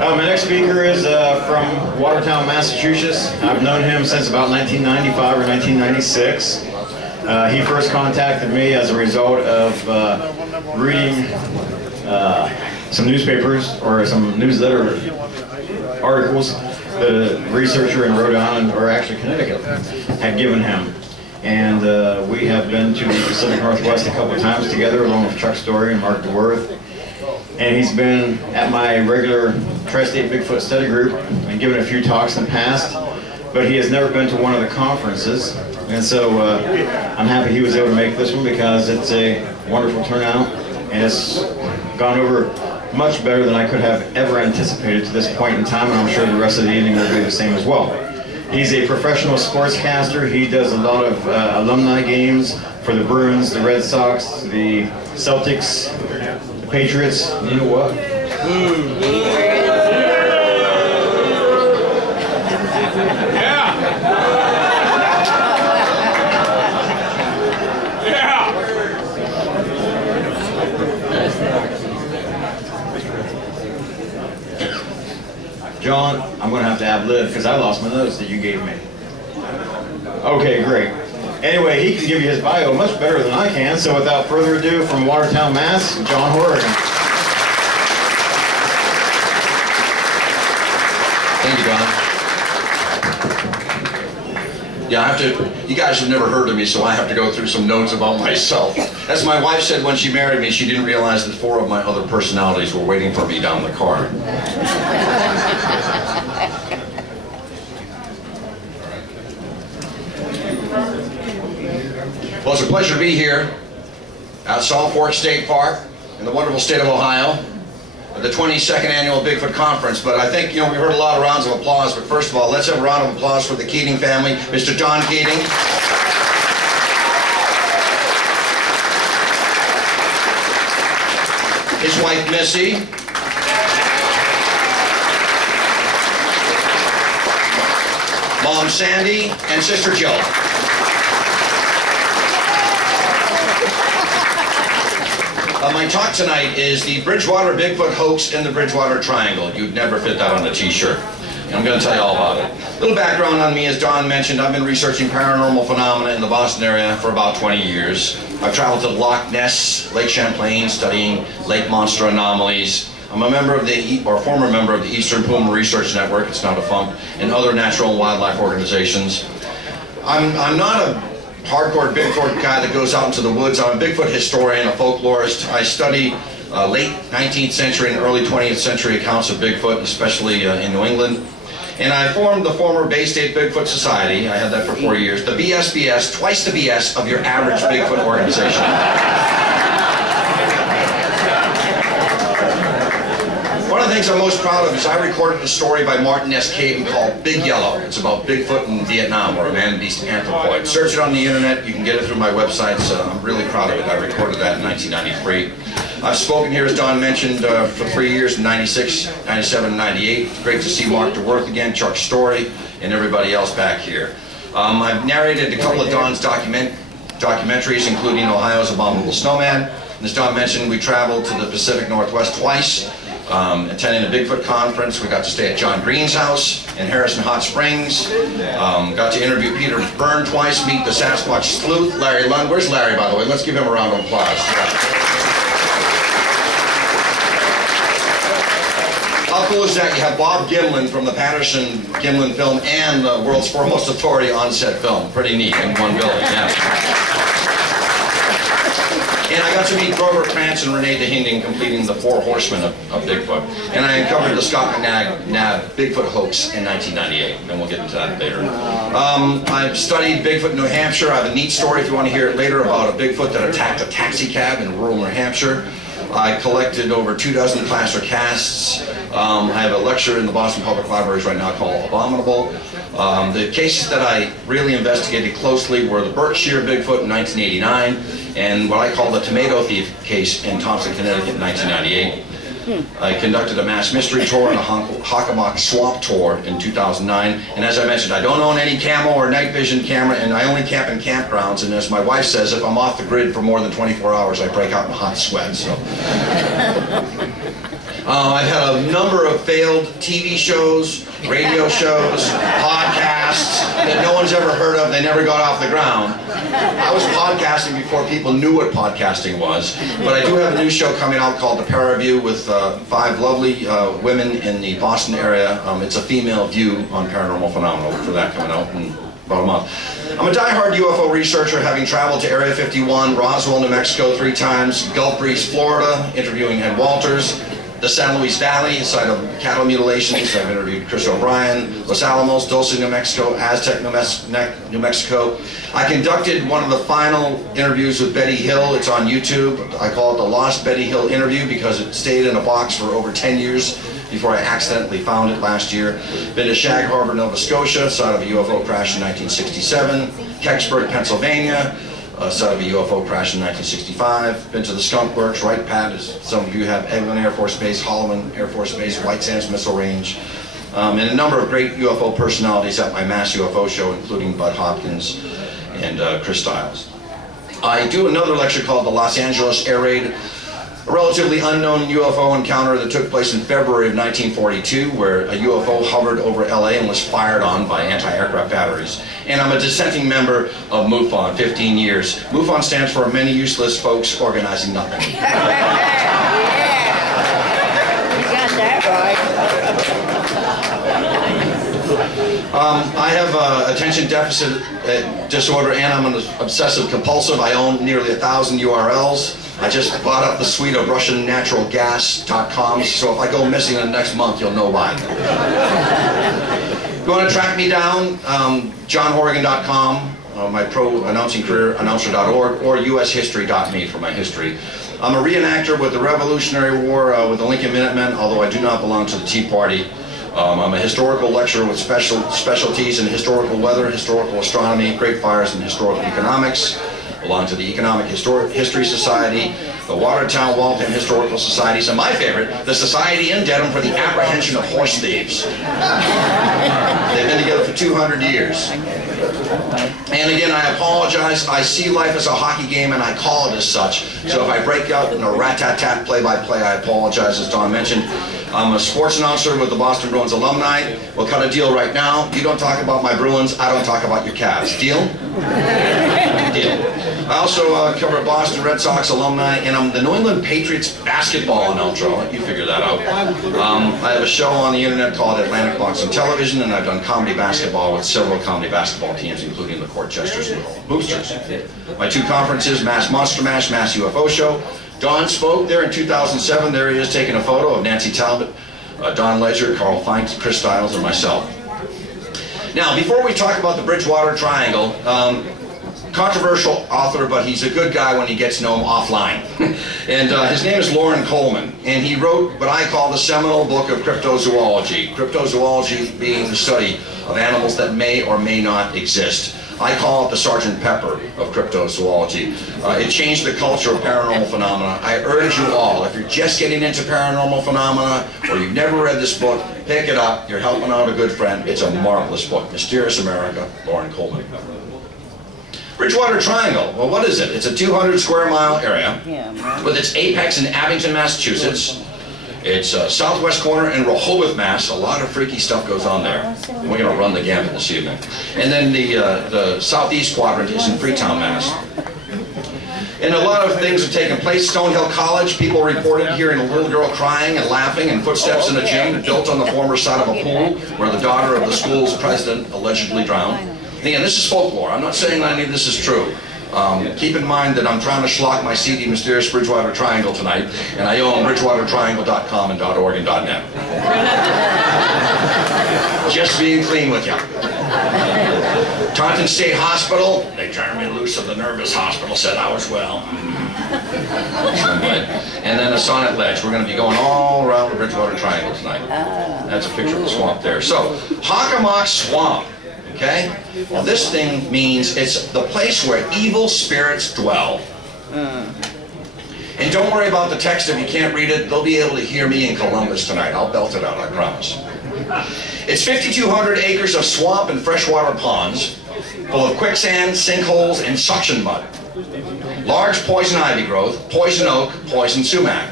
My next speaker is from Watertown, Massachusetts. I've known him since about 1995 or 1996. He first contacted me as a result of reading some newspapers or some newsletter articles that a researcher in Rhode Island, or actually Connecticut, had given him. And we have been to the Pacific Northwest a couple of times together, along with Chuck Story and Mark DeWorth. And he's been at my regular Tri-State Bigfoot Study Group and given a few talks in the past, but he has never been to one of the conferences. And so I'm happy he was able to make this one, because it's a wonderful turnout, and it's gone over much better than I could have ever anticipated to this point in time, and I'm sure the rest of the evening will be the same as well. He's a professional sportscaster. He does a lot of alumni games for the Bruins, the Red Sox, the Celtics, the Patriots. You know what? John, I'm going to have to ad-lib because I lost my notes that you gave me. Okay, great. Anyway, he can give you his bio much better than I can, so without further ado, from Watertown, Mass., John Horrigan. Thank you, Don. Yeah, I have to, you guys have never heard of me, so I have to go through some notes about myself. As my wife said when she married me, she didn't realize that 4 of my other personalities were waiting for me down the car. Well, it's a pleasure to be here at Salt Fork State Park in the wonderful state of Ohio at the 22nd Annual Bigfoot Conference. But I think, you know, we heard a lot of rounds of applause, but first of all, let's have a round of applause for the Keating family. Mr. John Keating. His wife, Missy. Mom, Sandy, and sister Jill. My talk tonight is the Bridgewater Bigfoot Hoax in the Bridgewater Triangle. You'd never fit that on a t-shirt. And I'm going to tell you all about it. A little background on me, as Don mentioned, I've been researching paranormal phenomena in the Boston area for about 20 years. I've traveled to Loch Ness, Lake Champlain, studying lake monster anomalies. I'm a member of the, or former member of the Eastern Puma Research Network, it's now defunct, and other natural and wildlife organizations. I'm not a hardcore Bigfoot guy that goes out into the woods. I'm a Bigfoot historian, a folklorist. I study late 19th century and early 20th century accounts of Bigfoot, especially in New England. And I formed the former Bay State Bigfoot Society. I had that for 4 years. The BSBS, twice the BS of your average Bigfoot organization. One of the things I'm most proud of is I recorded a story by Martin S. Keating called Big Yellow. It's about Bigfoot in Vietnam, or a man-beast anthropoid. Search it on the internet. You can get it through my website, so I'm really proud of it. I recorded that in 1993. I've spoken here, as Don mentioned, for 3 years, in 96, 97, and 98. Great to see Mark DeWorth again, Chuck Story, and everybody else back here. I've narrated a couple of Don's documentaries, including Ohio's Abominable Snowman. And as Don mentioned, we traveled to the Pacific Northwest twice. Attending a Bigfoot conference. We got to stay at John Green's house in Harrison Hot Springs. Got to interview Peter Byrne twice, meet the Sasquatch sleuth, Larry Lund. Where's Larry, by the way? Let's give him a round of applause. How cool is that? You have Bob Gimlin from the Patterson-Gimlin film and the world's foremost authority on set film. Pretty neat in one building, yeah. And I got to meet Grover Krantz and Renee DeHinding completing the 4 horsemen of Bigfoot. And I uncovered the Scott McNabb Bigfoot hoax in 1998. And we'll get into that later. I've studied Bigfoot in New Hampshire. I have a neat story, if you want to hear it later, about a Bigfoot that attacked a taxi cab in rural New Hampshire. I collected over 24 plaster casts. I have a lecture in the Boston Public Libraries right now called Abominable. The cases that I really investigated closely were the Berkshire Bigfoot in 1989 and what I call the tomato thief case in Thompson, Connecticut in 1998. I conducted a mass mystery tour and a Hockomock swamp tour in 2009. And as I mentioned, I don't own any camo or night vision camera, and I only camp in campgrounds. And as my wife says, if I'm off the grid for more than 24 hours, I break out in hot sweat. So. I've had a number of of failed TV shows, radio shows, podcasts that no one's ever heard of. They never got off the ground. I was podcasting before people knew what podcasting was, but I do have a new show coming out called The Para-View with 5 lovely women in the Boston area. It's a female view on paranormal phenomena. Look for that coming out in about a month. I'm a diehard UFO researcher, having traveled to Area 51, Roswell, New Mexico 3 times, Gulf Breeze, Florida, interviewing Ed Walters, the San Luis Valley, site of cattle mutilations. I've interviewed Chris O'Brien, Los Alamos, Dulce, New Mexico, Aztec, New Mexico. I conducted one of the final interviews with Betty Hill. It's on YouTube. I call it the Lost Betty Hill Interview because it stayed in a box for over 10 years before I accidentally found it last year. Been to Shag Harbor, Nova Scotia, site of a UFO crash in 1967. Kecksburg, Pennsylvania, site of a UFO crash in 1965. Been to the Skunk Works, Wright Pat, as some of you have, Eglin Air Force Base, Holloman Air Force Base, White Sands Missile Range, and a number of great UFO personalities at my Mass UFO show, including Bud Hopkins and Chris Stiles. I do another lecture called the Los Angeles Air Raid, a relatively unknown UFO encounter that took place in February of 1942, where a UFO hovered over LA and was fired on by anti-aircraft batteries. And I'm a dissenting member of MUFON, 15 years. MUFON stands for Many Useless Folks Organizing Nothing. You got that right. I have attention deficit disorder, and I'm an obsessive compulsive. I own nearly 1,000 URLs. I just bought up the suite of RussianNaturalGas.com, so if I go missing in the next month, you'll know why. If you want to track me down, JohnHorrigan.com, my pro announcing career, announcer.org, or ushistory.me for my history. I'm a reenactor with the Revolutionary War with the Lincoln Minutemen, although I do not belong to the Tea Party. I'm a historical lecturer with specialties in historical weather, historical astronomy, great fires, and historical economics. Belong to the Economic History Society, the Watertown Waltham Historical Societies, and my favorite, the Society in Dedham for the Apprehension of Horse Thieves. They've been together for 200 years. And again, I apologize. I see life as a hockey game, and I call it as such. So if I break out in a rat-tat-tat play-by-play, I apologize, as Don mentioned. I'm a sports announcer with the Boston Bruins alumni. We'll cut a deal right now. You don't talk about my Bruins, I don't talk about your Cavs. Deal? Deal. I also cover Boston Red Sox alumni, and I'm the New England Patriots basketball announcer. I'll let you figure that out. I have a show on the internet called Atlantic Box and Television, and I've done comedy basketball with several comedy basketball teams, including the Court Jesters and the Boosters. My 2 conferences, Mass Monster Mash, Mass UFO Show. Don spoke there in 2007. There he is taking a photo of Nancy Talbot, Don Ledger, Carl Feinst, Chris Stiles, and myself. Now, before we talk about the Bridgewater Triangle, controversial author, but he's a good guy when he gets to know him offline. And his name is Loren Coleman, and he wrote what I call the seminal book of cryptozoology. Cryptozoology being the study of animals that may or may not exist. I call it the Sgt. Pepper of cryptozoology. It changed the culture of paranormal phenomena. I urge you all, if you're just getting into paranormal phenomena, or you've never read this book, pick it up. You're helping out a good friend. It's a marvelous book. Mysterious America, Loren Coleman. Bridgewater Triangle, well, what is it? It's a 200 square mile area with its apex in Abington, Massachusetts. It's southwest corner in Rehoboth, Mass. A lot of freaky stuff goes on there. We're going to run the gamut this evening. And then the southeast quadrant is in Freetown, Mass. And a lot of things have taken place. Stonehill College, people reported hearing a little girl crying and laughing, and footsteps in a gym built on the former side of a pool where the daughter of the school's president allegedly drowned. And again, this is folklore. I'm not saying that any of this is true. Keep in mind that I'm trying to schlock my CD Mysterious Bridgewater Triangle tonight, and I own BridgewaterTriangle.com and .org and .net. Just being clean with you. Taunton State Hospital, they turned me loose of the nervous hospital, said I was well. And then the Sonnet Ledge. We're going to be going all around the Bridgewater Triangle tonight. That's a picture of the swamp there. So, Hockomock Swamp. Okay? Well, this thing means it's the place where evil spirits dwell. And don't worry about the text if you can't read it. They'll be able to hear me in Columbus tonight. I'll belt it out, I promise. It's 5,200 acres of swamp and freshwater ponds, full of quicksand, sinkholes, and suction mud. Large poison ivy growth, poison oak, poison sumac.